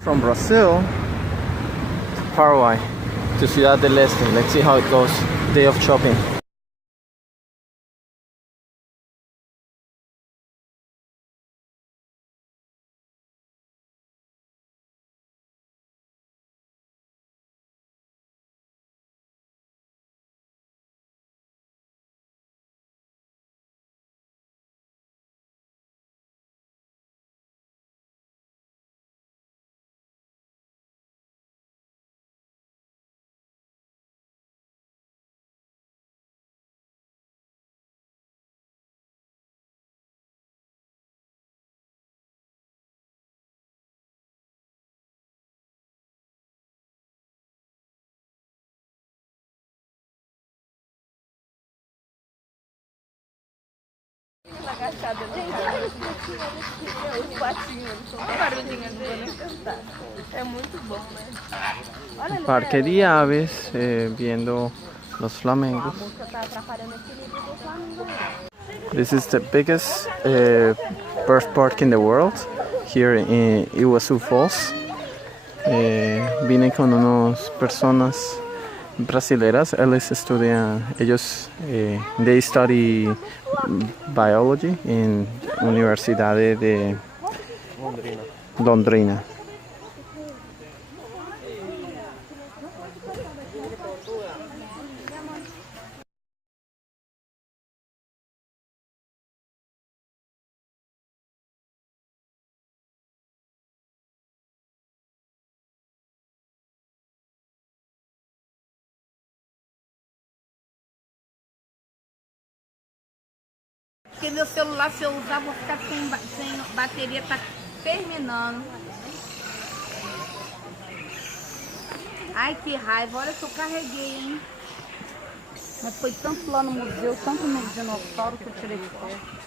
From Brazil to Paraguay to Ciudad del Este. Let's see how it goes. Day of shopping. Agachada ali, cara. Os patinhos, eles são barulhinhos dele. É muito bom, né? Olha ali. Parque de aves, viendo los flamingos. A música tá atrapalhando o equilíbrio do Flamengo. This is the biggest bird park in the world, here in Iguazu Falls. Vine con unas personas brasileras, ellos they study biology en Universidad de Londrina. Porque meu celular, se eu usar, vou ficar sem bateria, tá terminando. Ai, que raiva, olha que eu carreguei, hein? Mas foi tanto lá no museu, tanto no dinossauro que eu tirei foto.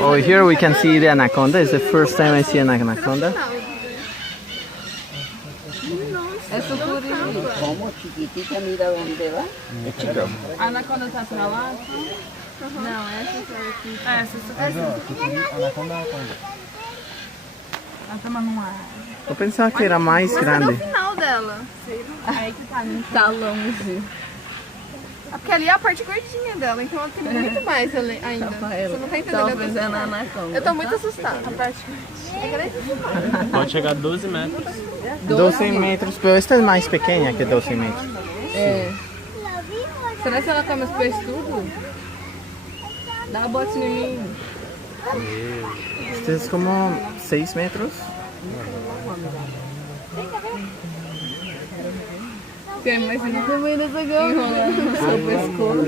Over here we can see the anaconda. It's the first time I see an anaconda. É sucuri. Como chiquitita, mira dónde va. A anaconda tá pra lá? Não, essa aqui. Essa Anaconda. Ela tá tomando ar. Eu pensava que era mais grande. Cadê o final dela? Aí que tá longe. É porque ali é a parte gordinha dela, então ela tem muito mais ali ainda. Você não tá entendendo? a anaconda. Eu tô muito assustada. A parte gordinha. É grande demais. Pode chegar a 12 metros. 12 metros, pero esta es más pequeña que 12 metros. É. Será que ela come os peixes tudo? Dá uma botinha em mim. Este es como 6 metros. Tem mais uma também nessa gama. Enrolando no seu pescoço.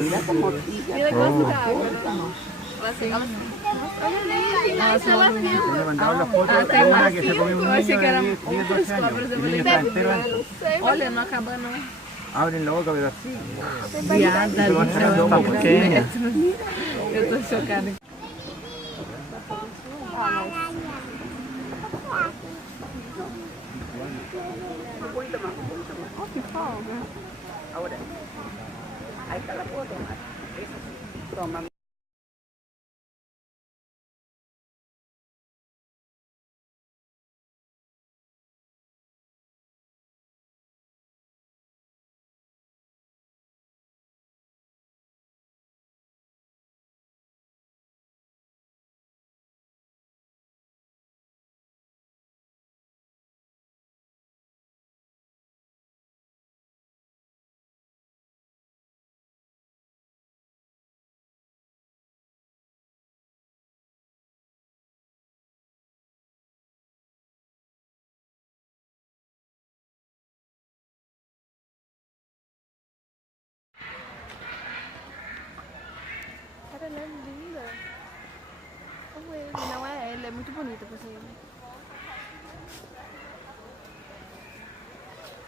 E ela gosta da água. Ela tem uma eu achei que era outras cobras. Eu falei, olha, não acaba não. Abren la boca, pero así. Viada, Tá pequena. eu tô chocada. Ahora, ahí está la puedo tomar. Eso sí, toma. muito bonita pra sair.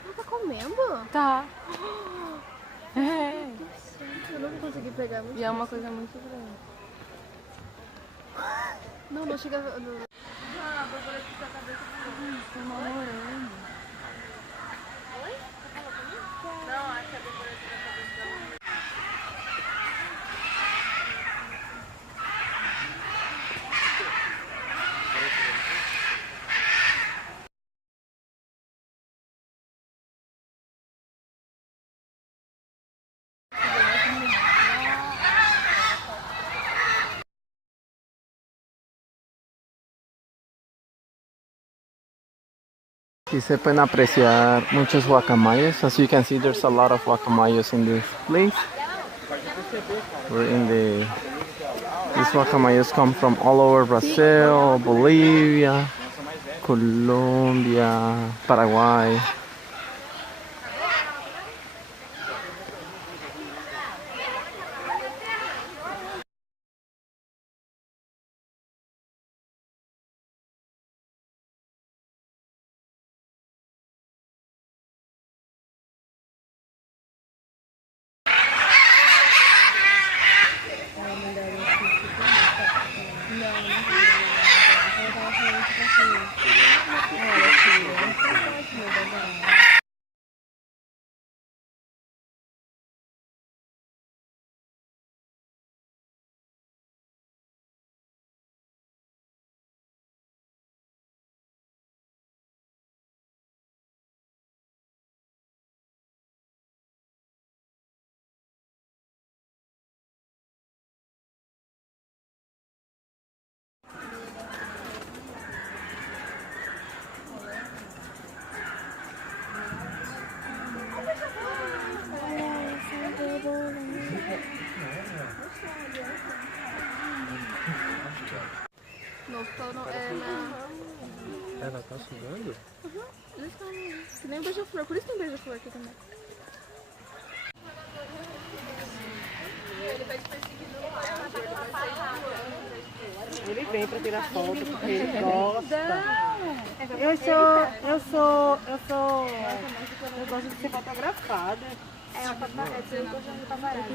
Ela tá comendo? Tá. É. Eu não vou conseguir pegar. E é uma coisa muito grande. Não, não chega... Não. Ah, a borboleta com a cabeça tá namorando. Oi? Você falou comigo? Não, acho que a borboleta com a cabeça dela. Aquí se pueden apreciar muchos guacamayos. As you can see, there's a lot of guacamayos in this place. We're in the... These guacamayos come from all over Brazil, Bolivia, Colombia, Paraguay. Não, tô no, na... Ela tá sugando? Eles estão... Que nem beija-flor, por isso tem beija-flor aqui também. Ele vem pra tirar foto porque ele gosta. Eu gosto de ser fotografada. É uma paparete, eu gosto de paparete.